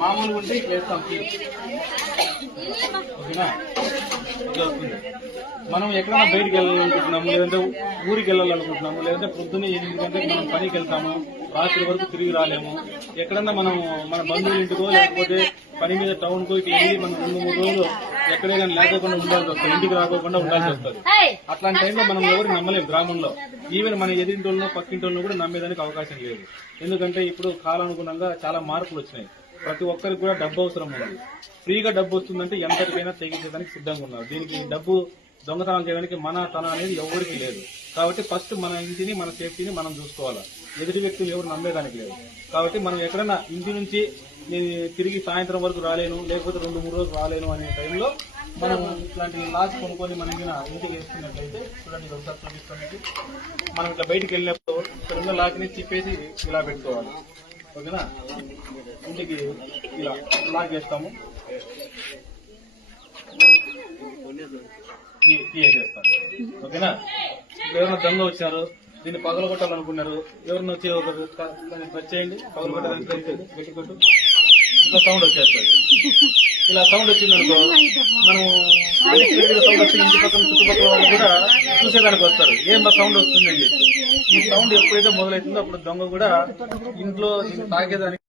మామూలుగా ఉంటే ఇట్లా వేస్తాం ఓకేనా. ఇట్లా వస్తుంది. మనం ఎక్కడైనా బయటికి వెళ్ళాలనుకుంటున్నాము, లేదంటే ఊరికి వెళ్ళాలనుకుంటున్నాము, లేదంటే పొద్దున్నే 8 గంటలకు మనం పనికి వెళ్తాము, రాత్రి వరకు తిరిగి రాలేము, ఎక్కడన్నా మనం మన బంధువుల ఇంటికో లేకపోతే పని మీద టౌన్ కో ఇట్లా వెళ్ళి మనం 2-3 రోజులు ఎక్కడైనా లేకుండా ఉండాల్సి వస్తుంది, ఇంటికి రాకోకుండా ఉండాల్సి వస్తుంది. అట్లాంటి టైంలో మనం ఎవరు నమ్మలేము గ్రామంలో. ఈవెన్ మన ఎదింటోళ్ళను పక్కింటోళ్ళను కూడా నమ్మేదానికి అవకాశం లేదు. ఎందుకంటే ఇప్పుడు కాలానుగుణంగా చాలా మార్పులు వచ్చినాయి. ప్రతి ఒక్కరికి కూడా డబ్బు అవసరం ఉంది. ఫ్రీగా డబ్బు వస్తుందంటే ఎంతటికైనా తెగించడానికి సిద్ధంగా ఉన్నారు. దీనికి డబ్బు దొంగతనం చేయడానికి తన అనేది ఎవరికి లేదు. కాబట్టి ఫస్ట్ మన ఇంటిని మన సేఫ్టీని మనం చూసుకోవాలి. ఎదుటి వ్యక్తులు ఎవరు నమ్మేదానికి లేదు. కాబట్టి మనం ఎక్కడైనా ఇంటి నుంచి నేను తిరిగి సాయంత్రం వరకు రాలేను, లేకపోతే 2-3 రోజులు రాలేను అనే టైంలో మనం ఇట్లాంటి లాస్ కొనుక్కొని మనం ఇంటికి వేసుకున్నట్లయితే చూడండి, ఒకసారి చూపిస్తానికి మనం ఇట్లా బయటికి వెళ్ళినప్పుడు ఇక్కడ లాక్ని తిప్పేసి ఇలా పెట్టుకోవాలి. ఓకేనా. ఇంటికి ఇలా లాక్ చేస్తాము, చేస్తాం. ఓకేనా. ఎవరైనా దొంగ వచ్చారు, దీన్ని పగలగొట్టాలనుకున్నారు, ఎవరిని వచ్చి ఒక టచ్ చేయండి, పగలగొట్టాలని పెట్టుకుంటూ ఇట్లా సౌండ్ వచ్చేస్తుంది. ఇలా సౌండ్ వచ్చిందనుకో మనం సౌండ్ వచ్చి ఇంటి పక్కన చుట్టుపక్కల వాళ్ళు కూడా చూసేదానికి వస్తారు, ఏం సౌండ్ వస్తుందని చెప్పి. ఈ సౌండ్ ఎప్పుడైతే మొదలవుతుందో అప్పుడు దొంగ కూడా ఇంట్లో తాగేదానికి